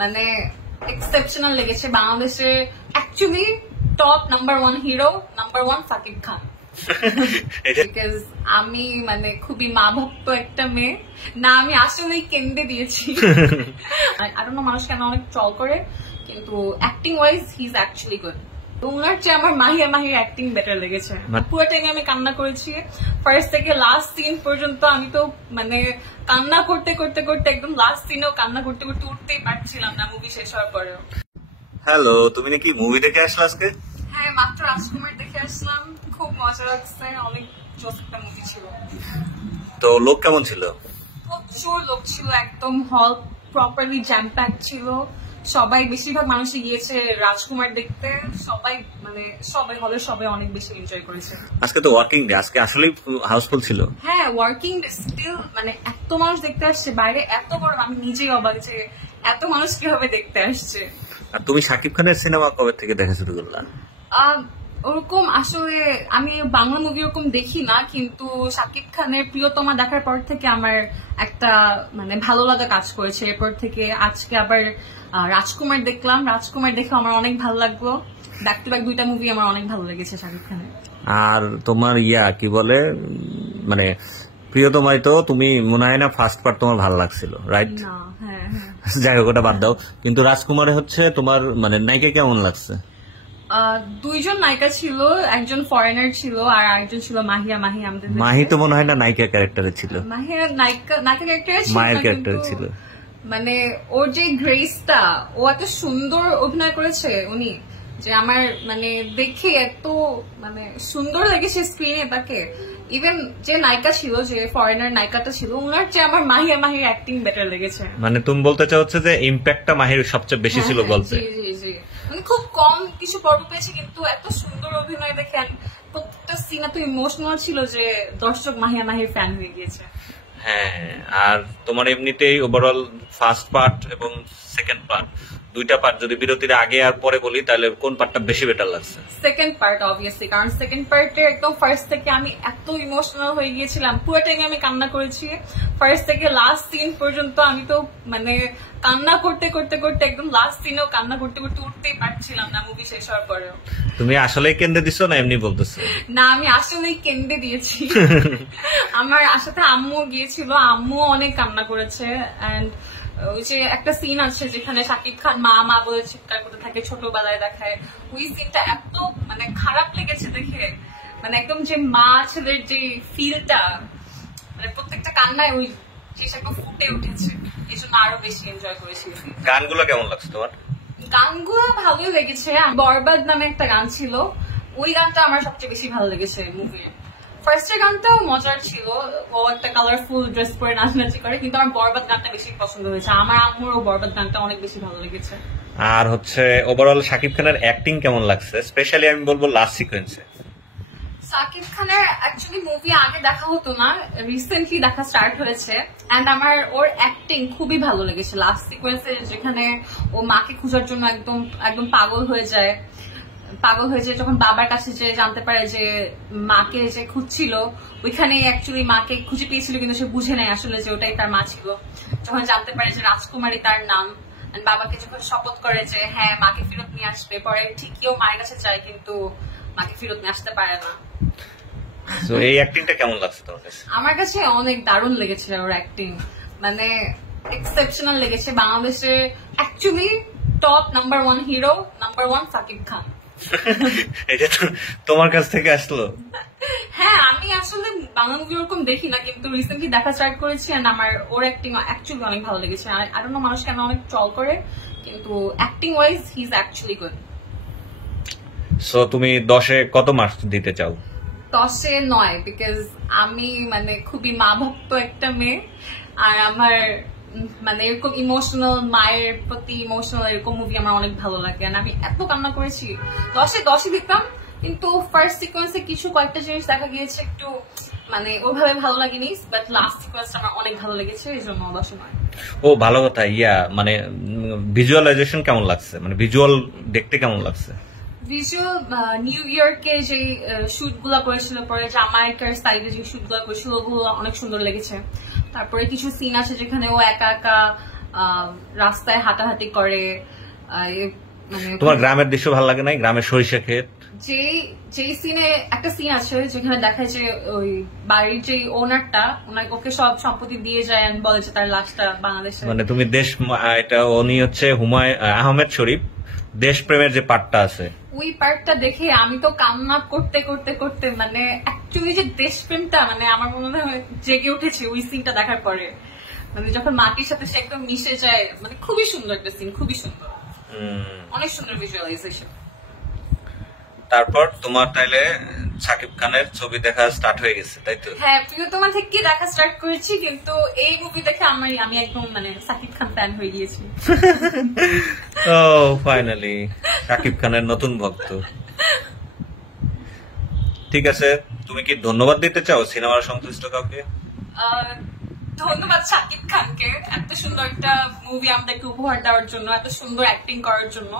মানে এক্সেপশনাল লেগেছে। বাংলাদেশের actually top number 1 hero number 1 Shakib Khan. Because আমি মানে খুবই মা ভক্ত একটা মেয়ে না, আমি আসলেই কেন্দ্রে দিয়েছি। আই ডোন্ট নো মানুষ কেন অনেক ট্রল করে, কিন্তু acting wise he is actually good. ওনার চেয়ে আমার মাহিয়া মাহির অ্যাক্টিং বেটার লেগেছে। পুরো টাইমে আমি কান্না করেছি, ফার্স্ট থেকে লাস্ট সিন পর্যন্ত। আমি তো মানে কান্না করতে করতে করতে একদম লাস্ট সিনেও কান্না করতে করতে উঠতেই পারছিলাম না মুভি শেষ হওয়ার পরেও। হ্যালো, তুমি নাকি মুভি দেখে আসলে আজকে? হ্যাঁ, মাত্র রাজকুমার দেখে আসলাম, খুব মজা লাগছে, অনেক জোস একটা মুভি ছিল। তো লোক কেমন ছিল? প্রচুর লোক ছিল, একদম হল প্রপারলি জ্যাম প্যাক ছিল। সবাই বেশিরভাগ মানুষই গিয়েছে রাজকুমার দেখতে, সবাই মানে সবাই হলে সবাই অনেক বেশি এনজয় করেছে। আজকে তো ওয়ার্কিং ডে, আজকে আসলেই হাউসফুল ছিল। হ্যাঁ, ওয়ার্কিং ডে স্টিল মানে এত মানুষ দেখতে আসছে, বাইরে এত গরম, আমি নিজেই অবাক যে এত মানুষ কিভাবে দেখতে আসছে। আর তুমি শাকিব খানের সিনেমা কবে থেকে দেখা শুরু করলা? ওরকম আসলে আমি বাংলা মুভি ওরকম দেখি না, কিন্তু শাকিব খানের প্রিয়তমা দেখার পর থেকে আমার একটা মানে ভালো লাগা কাজ করেছে। এরপর থেকে আজকে আবার রাজকুমার দেখলাম, রাজকুমার দেখে আমার অনেক ভালো লাগলো। ব্যাক টু ব্যাক দুইটা মুভি আমার অনেক ভালো লেগেছে শাকিব খানের। আর তোমার কি বলে মানে প্রিয়তমায় তো তুমি মনে হয় না ফার্স্ট পার্ট তোমার ভালো লাগছিল, রাইট? না, হ্যাঁ, যাই হোক ওটা বাদ দাও। কিন্তু রাজকুমারে হচ্ছে তোমার মানে নায়িকা কেমন লাগছে? দুইজন নায়িকা ছিল, একজন ফরেনার ছিল আর আরেকজন ছিল মাহিয়া মাহি। আমাদের মাহি তো মনে হয় না নায়িকা ক্যারেক্টারে ছিল, মাহিয়া নায়িকা ক্যারেক্টারে ছিল, মায়ের ক্যারেক্টারে ছিল। মানে ওর যে গ্রেসটা, ও এত সুন্দর অভিনয় করেছে উনি, যে আমার মানে দেখে এত মানে সুন্দর লেগেছে স্ক্রিনে তাকে। ইভেন যে নায়িকা ছিল, যে ফরেনার নায়িকাটা ছিল, ওনার চেয়ে আমার মাহিয়া মাহির অ্যাক্টিং বেটার লেগেছে। মানে তুমি বলতে চাচ্ছো যে ইম্প্যাক্টটা মাহির সবচেয়ে বেশি ছিল গল্পে? জি জি জি, মানে খুব কম কিছু পর্ব পেয়েছে, কিন্তু এত সুন্দর অভিনয় দেখেন, প্রত্যেকটা সিন এত ইমোশনাল ছিল যে দর্শক মাহিয়া মাহির ফ্যান হয়ে গিয়েছে। হ্যাঁ, আর তোমার এমনিতেই ওভারঅল ফার্স্ট পার্ট এবং সেকেন্ড পার্ট দুইটা পার্ট যদি বিরতির আগে আর পরে বলি, তাহলে কোন পার্টটা বেশি বেটার লাগছে? সেকেন্ড পার্ট অবভিয়াসলি, কারণ সেকেন্ড পার্টে একদম ফার্স্ট থেকে আমি এত ইমোশনাল হয়ে গিয়েছিলাম, পুরো টাইমে আমি কান্না করেছি, ফার্স্ট থেকে লাস্ট সিন পর্যন্ত। আমি তো মানে কান্না করতে করতে করতে একদম লাস্ট সিনেও কান্না করতে করতে উঠতেই পারছিলাম না মুভি শেষ হওয়ার পরেও। তুমি আসলেই কেন্দ্রে দিছো না এমনি বলতেছো? না, আমি আসলেই কেন্দ্রে দিয়েছি। আমার সাথে আম্মু গিয়েছিল, আম্মু অনেক কান্না করেছে। এন্ড ওই যে একটা সিন আছে যেখানে শাকিব খান মা মা বলে চিৎকার করতে থাকে, ছোটবেলায় দেখায়, ওই সিনটা এত মানে খারাপ লেগেছে দেখে। মানে একদম যে মা ছেলের যে ফিলটা, মানে প্রত্যেকটা কান্নায় ওই জিনিসটা একদম ফুটে উঠেছে, এই জন্য আরো বেশি এনজয় করেছি। গানগুলো কেমন লাগছে তোমার? গানগুলো ভালোই লেগেছে। বরবাদ নামে একটা গান ছিল, ওই গানটা আমার সবচেয়ে বেশি ভালো লেগেছে মুভির। ফার্স্টের গানটাও মজার ছিল, ও একটা কালারফুল ড্রেস পরে নাচানাচি করে, কিন্তু আমার বরবাদ গানটা বেশি পছন্দ হয়েছে। আমার আম্মুরও বরবাদ গানটা অনেক বেশি ভালো লেগেছে। আর হচ্ছে ওভারঅল শাকিব খানের অ্যাক্টিং কেমন লাগছে? স্পেশালি আমি বলবো লাস্ট সিকোয়েন্সে। শাকিব খানের অ্যাকচুয়ালি মুভি আগে দেখা হতো না, রিসেন্টলি দেখা স্টার্ট হয়েছে। এন্ড আমার ওর অ্যাক্টিং খুবই ভালো লেগেছে লাস্ট সিকোয়েন্সে, যেখানে ও মাকে খোঁজার জন্য একদম একদম পাগল হয়ে যায় যখন বাবার কাছে যে জানতে পারে যে মাকে যে খুঁজছিল, ওইখানে অ্যাকচুয়ালি মাকে খুঁজে পেয়েছিল, কিন্তু সে বুঝে নেয় আসলে যে ওটাই তার মা ছিল। যখন জানতে পারে যে রাজকুমারী তার নাম, বাবাকে যখন শপথ করে যে হ্যাঁ মাকে ফেরত নিয়ে আসবে, পরে ঠিকই ও মায়ের কাছে যায়, কিন্তু মাকে ফেরত নিয়ে আসতে পারে না। তো এই অ্যাক্টিংটা কেমন লাগছে তোমার কাছে? আমার কাছে অনেক দারুণ লেগেছে ওর অ্যাক্টিং, মানে এক্সেপশনাল লেগেছে। বাংলাদেশের actually top number 1 hero number 1 Shakib Khan. এটা তো তোমার কাছ থেকে আসলো? হ্যাঁ, আমি আসলে বাংলা মুভি ওরকম দেখি না, কিন্তু রিসেন্টলি দেখা স্টার্ট করেছি, এন্ড আমার ওর অ্যাক্টিং অ্যাকচুয়ালি অনেক ভালো লেগেছে। আই ডোন্ট নো মানুষ কেন অনেক ট্রল করে, কিন্তু acting wise he is actually good. So তুমি 10-এ কত মার্কস দিতে চাও? 10-এ 9, বিকজ আমি মানে খুবই মা ভক্ত একটা মেয়ে, আর আমার মানে এরকম ইমোশনাল, মায়ের প্রতি ইমোশনাল এরকম মুভি আমার অনেক ভালো লাগে। আমি এত কান্না করেছি, 10-এ 10ই দিতাম। কিন্তু ফার্স্ট সিকোয়েন্সে কিছু কয়েকটা জিনিস দেখা গিয়েছে একটু মানে ওইভাবে ভালো লাগেনি, বাট লাস্ট সিকোয়েন্সটা আমার অনেক ভালো লেগেছে, এই জন্য 10-এ 9। ও ভালো কথা। মানে ভিজুয়ালাইজেশন কেমন লাগছে? মানে ভিজুয়াল দেখতে কেমন লাগছে? ভিজুয়াল নিউ ইয়র্কে যে শুট গুলা করেছিল, পরে জামাইকার সাইডে যে শুট গুলা করেছিল, ওগুলো অনেক সুন্দর লেগেছে। তারপরে কিছু সিন আছে যেখানে ও একা একা রাস্তায় হাঁটাহাঁটি করে। মানে তোমার গ্রামের দৃশ্য ভালো লাগে না? গ্রামের সরিষা ক্ষেত, যেই সিনে একটা সিন আছে যেখানে দেখায় যে ওই বাড়ির যে ওনারটা ওকে সব সম্পত্তি দিয়ে যায় আর বলে যে তার লাশটা বাংলাদেশে। মানে তুমি দেশ, এটা উনি হচ্ছে হুমায়ুন আহমেদ শরীফ, দেশপ্রেমের যে পার্টটা আছে ওই পার্টটা দেখে আমি তো কান্না করতে করতে করতে মানে অ্যাকচুয়ালি যে দেশপ্রেমটা মানে আমার মনে হয় জেগে উঠেছে ওই সিনটা দেখার পরে। মানে যখন মাটির সাথে সে একদম মিশে যায়, মানে খুবই সুন্দর একটা সিন, খুবই সুন্দর, অনেক সুন্দর ভিজুয়ালাইজেশন। তারপর তোমার তাইলে শাকিব খানের ছবি দেখা স্টার্ট হয়ে গেছে, তাই তো? হ্যাঁ, প্রিয়তমা থেকে দেখা স্টার্ট করেছি, কিন্তু এই মুভি দেখে আমি একদম মানে শাকিব খান ফ্যান হয়ে গিয়েছি। ও ফাইনালি শাকিব খানের নতুন ভক্ত। ঠিক আছে, তুমি কি ধন্যবাদ দিতে চাও সিনেমার সংশ্লিষ্ট কাউকে? ধন্যবাদ শাকিব খানকে এত সুন্দর একটা মুভি আমাদেরকে উপহার দেওয়ার জন্য, এত সুন্দর অ্যাক্টিং করার জন্য।